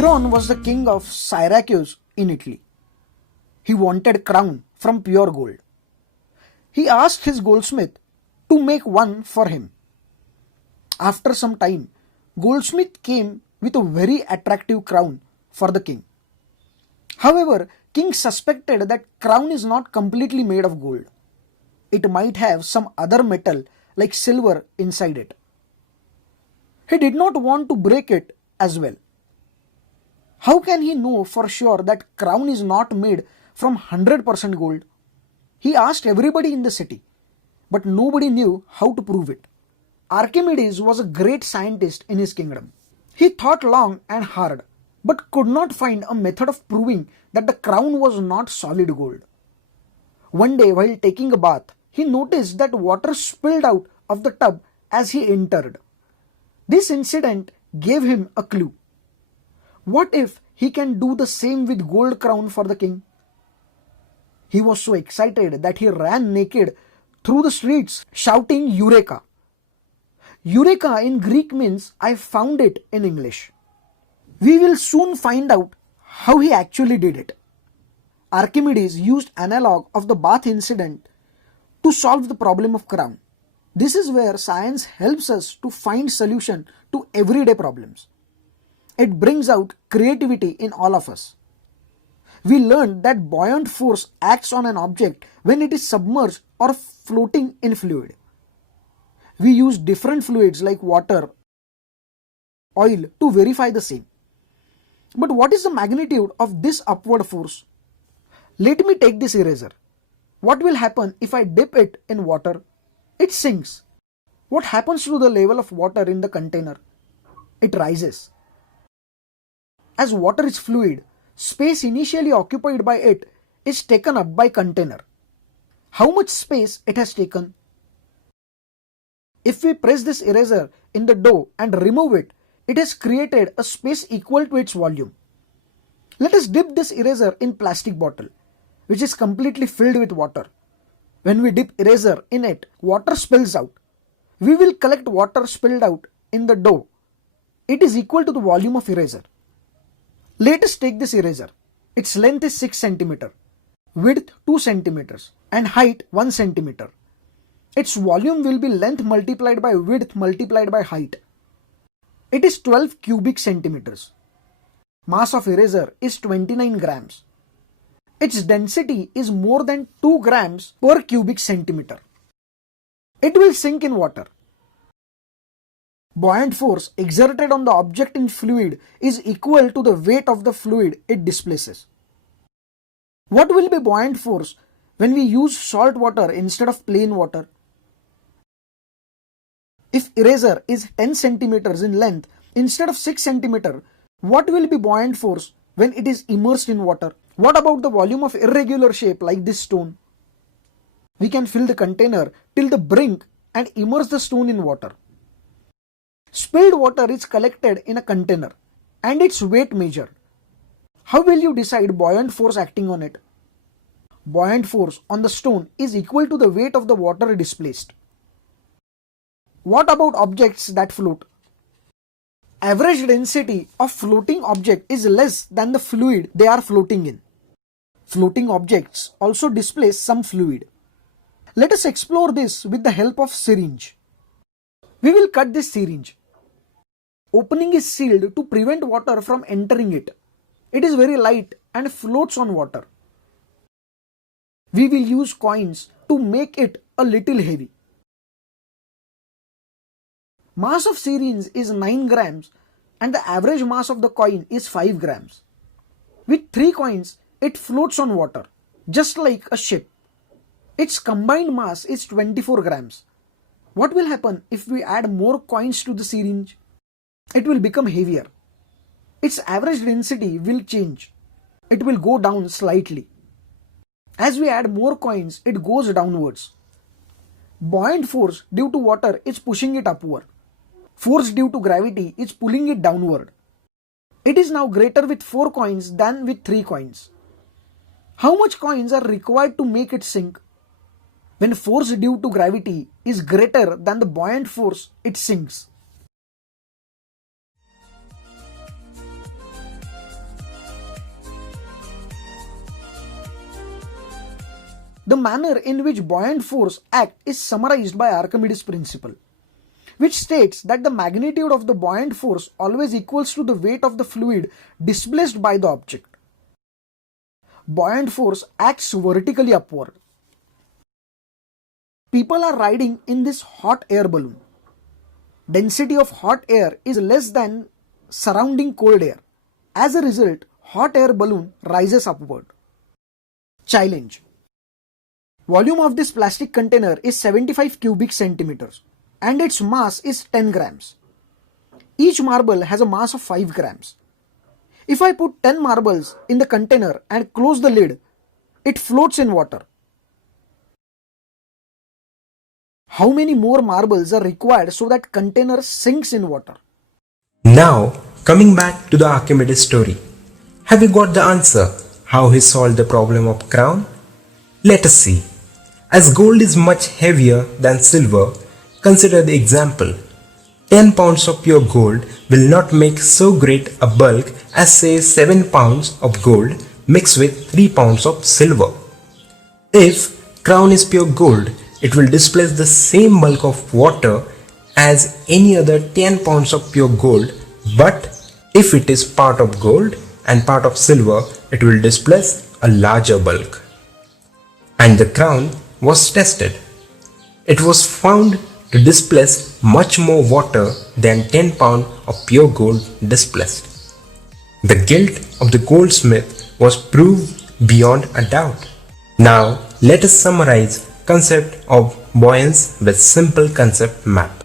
Chiron was the king of Syracuse in Italy. He wanted crown from pure gold. He asked his goldsmith to make one for him. After some time, goldsmith came with a very attractive crown for the king. However, king suspected that crown is not completely made of gold. It might have some other metal like silver inside it. He did not want to break it as well. How can he know for sure that crown is not made from 100% gold? He asked everybody in the city, but nobody knew how to prove it. Archimedes was a great scientist in his kingdom. He thought long and hard, but could not find a method of proving that the crown was not solid gold. One day, while taking a bath, he noticed that water spilled out of the tub as he entered. This incident gave him a clue. What if he can do the same with gold crown for the king? He was so excited that he ran naked through the streets shouting Eureka. Eureka in Greek means I found it in English. We will soon find out how he actually did it. Archimedes used analog of the bath incident to solve the problem of crown. This is where science helps us to find solution to everyday problems. It brings out creativity in all of us. We learned that buoyant force acts on an object when it is submerged or floating in fluid. We use different fluids like water, oil to verify the same. But what is the magnitude of this upward force? Let me take this eraser. What will happen if I dip it in water? It sinks. What happens to the level of water in the container? It rises. As water is fluid, space initially occupied by it is taken up by container. How much space it has taken? If we press this eraser in the dough and remove it, it has created a space equal to its volume. Let us dip this eraser in plastic bottle, which is completely filled with water. When we dip eraser in it, water spills out. We will collect water spilled out in the dough. It is equal to the volume of eraser. Let us take this eraser. Its length is 6 cm, width 2 cm, and height 1 cm. Its volume will be length multiplied by width multiplied by height. It is 12 cubic centimeters. Mass of eraser is 29 grams. Its density is more than 2 grams per cubic centimeter. It will sink in water. Buoyant force exerted on the object in fluid is equal to the weight of the fluid it displaces. What will be buoyant force when we use salt water instead of plain water? If eraser is 10 centimeters in length instead of 6 centimeter, what will be buoyant force when it is immersed in water? What about the volume of irregular shape like this stone? We can fill the container till the brink and immerse the stone in water. Spilled water is collected in a container and its weight measured. How will you decide buoyant force acting on it? Buoyant force on the stone is equal to the weight of the water displaced. What about objects that float? Average density of floating object is less than the fluid they are floating in. Floating objects also displace some fluid. Let us explore this with the help of syringe. We will cut this syringe. Opening is sealed to prevent water from entering it. It is very light and floats on water. We will use coins to make it a little heavy. Mass of syringe is 9 grams and the average mass of the coin is 5 grams. With 3 coins, it floats on water, just like a ship. Its combined mass is 24 grams. What will happen if we add more coins to the syringe? It will become heavier. Its average density will change. It will go down slightly. As we add more coins, it goes downwards. Buoyant force due to water is pushing it upward. Force due to gravity is pulling it downward. It is now greater with 4 coins than with 3 coins. How much coins are required to make it sink? When force due to gravity is greater than the buoyant force, it sinks. The manner in which buoyant force acts is summarized by Archimedes' principle, which states that the magnitude of the buoyant force always equals to the weight of the fluid displaced by the object. Buoyant force acts vertically upward. People are riding in this hot air balloon. Density of hot air is less than surrounding cold air. As a result, hot air balloon rises upward. Challenge. Volume of this plastic container is 75 cubic centimeters and its mass is 10 grams. Each marble has a mass of 5 grams. If I put 10 marbles in the container and close the lid, it floats in water. How many more marbles are required so that container sinks in water? Now, coming back to the Archimedes story. Have you got the answer how he solved the problem of crown? Let us see. As gold is much heavier than silver, consider the example. 10 pounds of pure gold will not make so great a bulk as say 7 pounds of gold mixed with 3 pounds of silver. If crown is pure gold, it will displace the same bulk of water as any other 10 pounds of pure gold, but if it is part of gold and part of silver, it will displace a larger bulk. And the crown was tested. It was found to displace much more water than 10 pounds of pure gold displaced. The guilt of the goldsmith was proved beyond a doubt. Now let us summarize concept of buoyancy with simple concept map.